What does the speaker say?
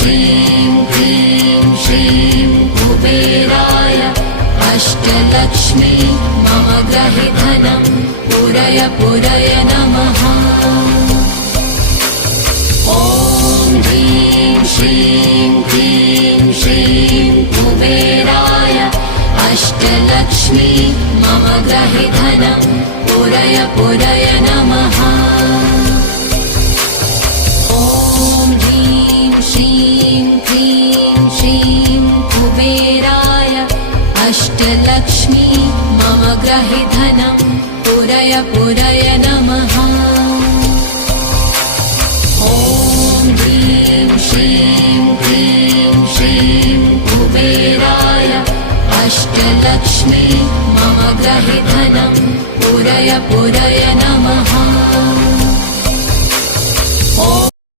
श्रीं क्लीं श्रीं कुबेराय अष्टलक्ष्मी मम गृहे धनं पूरय पूरय नमः। ॐ ह्रीं श्रीं क्लीं श्रीं कुबेराय अष्टलक्ष्मी मम गृहे धनं पूरय पूरय नमः। ॐ ह्रीं श्रीं क्लीं श्रीं कुबेराय अष्टलक्ष्मी मम गृहे धनं पूरय पूरय नमः। ॐ ह्रीं श्रीं क्लीं श्रीं कुबेराय अष्टलक्ष्मी मम गृहे धनं पूरय पूरय